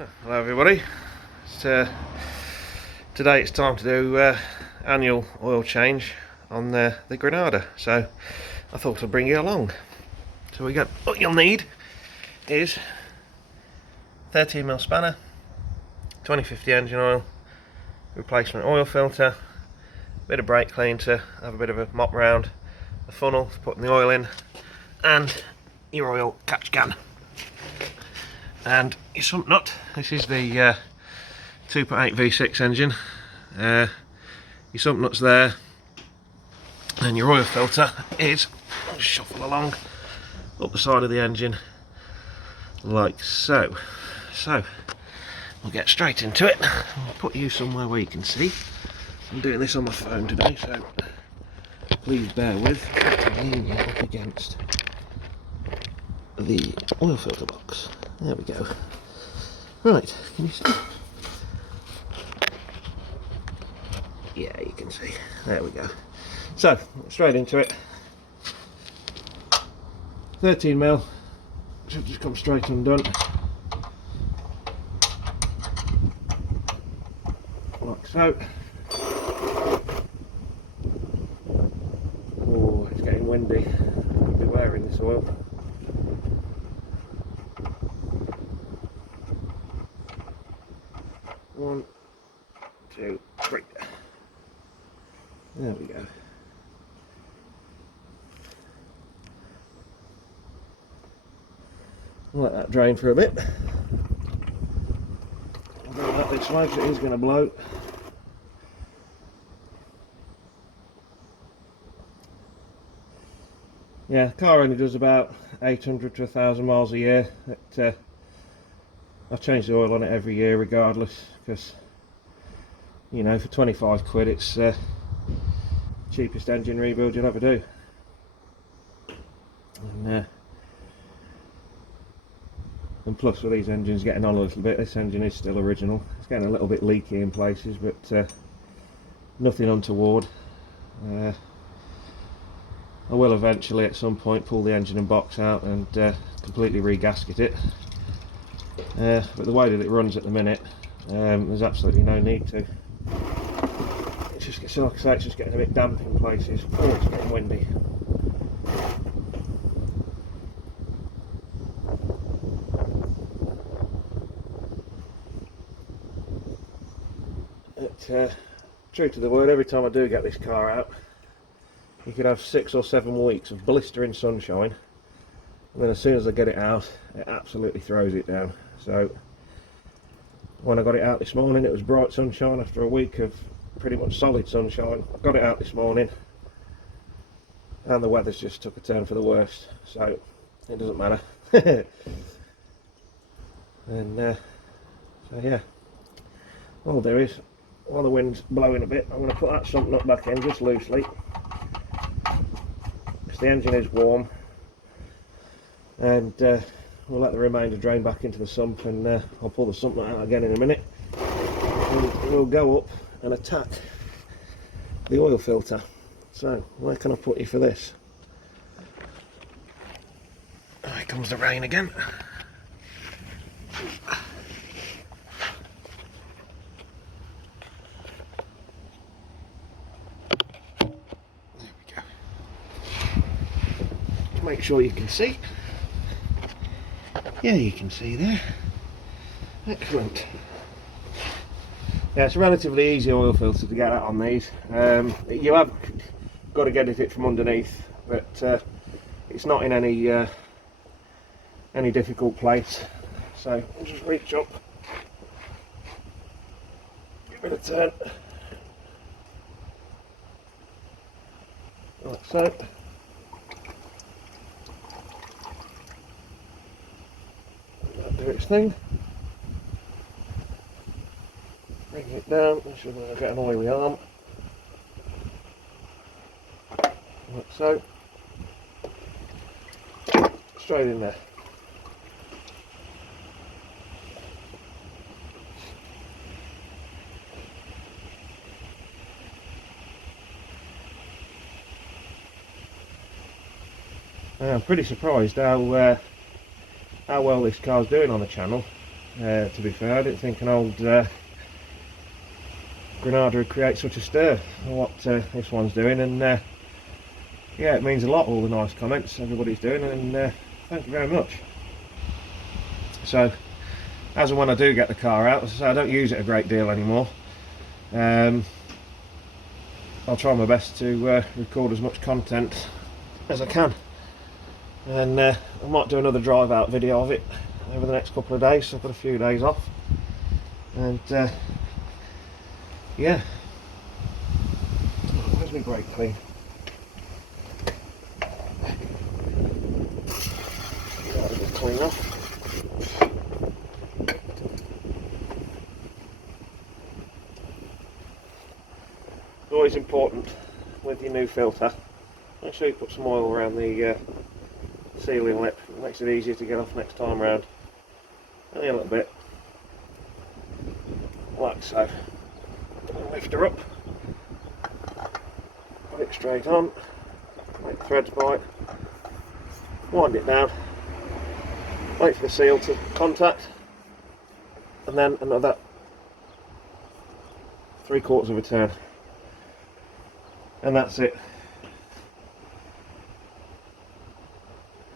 Hello everybody. Today it's time to do annual oil change on the Granada, so I thought I'd bring you along. So what you'll need is 13mm spanner, 2050 engine oil, replacement oil filter, a bit of brake clean to have a bit of a mop round, a funnel for putting the oil in, and your oil catch can. And your sump nut. This is the 2.8 V6 engine. Your sump nut's there, and your oil filter is shuffle along up the side of the engine like so. So we'll get straight into it. I'll put you somewhere where you can see. I'm doing this on my phone today, so please bear with. I'm leaning up against the oil filter box. There we go. Right, can you see? Yeah, you can see. There we go. So, straight into it. 13mm. Should just come straight undone. Like so. Oh, it's getting windy. I'll be wearing this oil. One, two, three. There we go. I'll let that drain for a bit. I'll go that this way because it is going to blow. Yeah, the car only does about 800 to 1,000 miles a year. I change the oil on it every year regardless, because you know, for 25 quid it's cheapest engine rebuild you'll ever do. And plus, with these engines getting on a little bit, this engine is still original. It's getting a little bit leaky in places, but nothing untoward. I will eventually at some point pull the engine and box out and completely re-gasket it. But the way that it runs at the minute, there's absolutely no need to. It's just, like I say, it's just getting a bit damp in places. Oh, it's getting windy. But, true to the word, every time I do get this car out, you could have 6 or 7 weeks of blistering sunshine, and then as soon as I get it out, it absolutely throws it down. So when I got it out this morning, it was bright sunshine after a week of pretty much solid sunshine. I got it out this morning and the weather's just took a turn for the worst, so it doesn't matter. And so yeah, all I'll do is, while the wind's blowing a bit, I'm going to put that sump nut back in just loosely, because the engine is warm, and we'll let the remainder drain back into the sump, and I'll pull the sump nut out again in a minute, and we'll go up and attack the oil filter. So where can I put you for this? Oh, here comes the rain again. There we go. Make sure you can see. Yeah, you can see there. Excellent. Yeah, it's a relatively easy oil filter to get out on these. You have got to get it from underneath, but it's not in any difficult place. So I'll just reach up, give it a turn, like so. That'll do its thing. Bring it down, make sure I get an oily arm. Like so. Straight in there. I'm pretty surprised how well this car's doing on the channel. To be fair, I didn't think an old Granada would create such a stir for what this one's doing, and yeah, it means a lot, all the nice comments everybody's doing, and thank you very much. So, as and when I do get the car out, as I say, I don't use it a great deal anymore. I'll try my best to record as much content as I can, and I might do another drive out video of it over the next couple of days, so I've got a few days off, and yeah. Where's my brake clean? Clean off. Always important with your new filter, make sure you put some oil around the sealing lip. It makes it easier to get off next time round. Only a little bit, like so. Lift her up, put it straight on, make the threads bite, wind it down, wait for the seal to contact, and then another 3/4 of a turn, and that's it.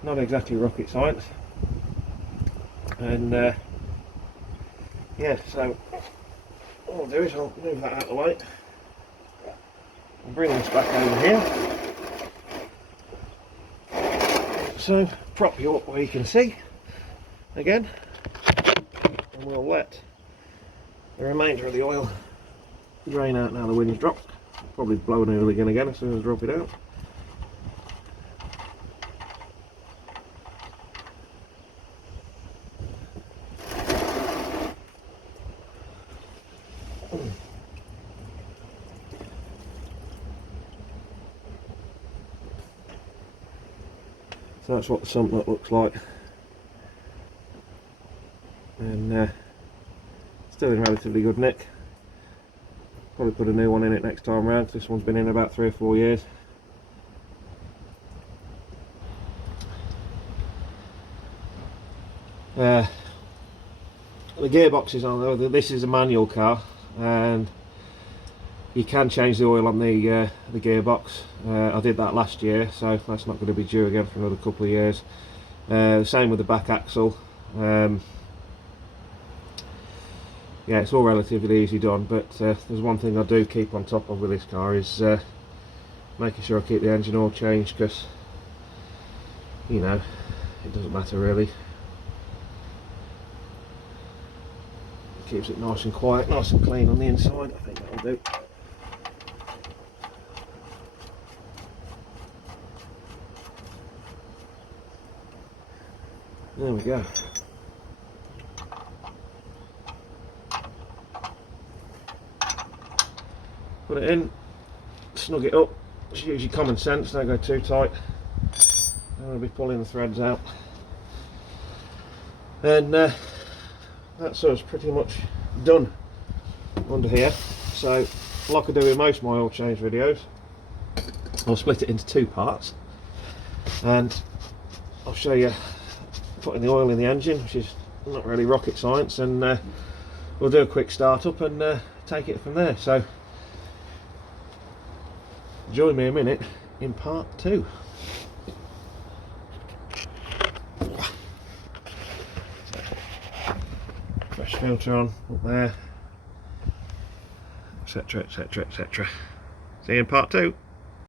Not exactly rocket science, and yeah, so all I'll do is I'll move that out of the way and bring this back over here, so prop you up where you can see again, and we'll let the remainder of the oil drain out now the wind's dropped. Probably blow an hooligan again as soon as I drop it out. So that's what the sump nut looks like, and still in relatively good nick. Probably put a new one in it next time round, this one's been in about 3 or 4 years. The gearbox is on there. This is a manual car, and you can change the oil on the gearbox. I did that last year, so that's not going to be due again for another couple of years. Same with the back axle. Yeah, it's all relatively easy done, but there's one thing I do keep on top of with this car is making sure I keep the engine oil changed, because, you know, it doesn't matter really. It keeps it nice and quiet, nice and clean on the inside. I think that'll do. There we go. Put it in, snug it up, just use your common sense, don't go too tight. And we'll be pulling the threads out. And that's us pretty much done under here. So, like I do with most of my oil change videos, I'll split it into 2 parts. And I'll show you putting the oil in the engine, which is not really rocket science, and we'll do a quick start up and take it from there. So join me a minute in part 2. Fresh filter on up there, etc, etc, etc. See you in part 2.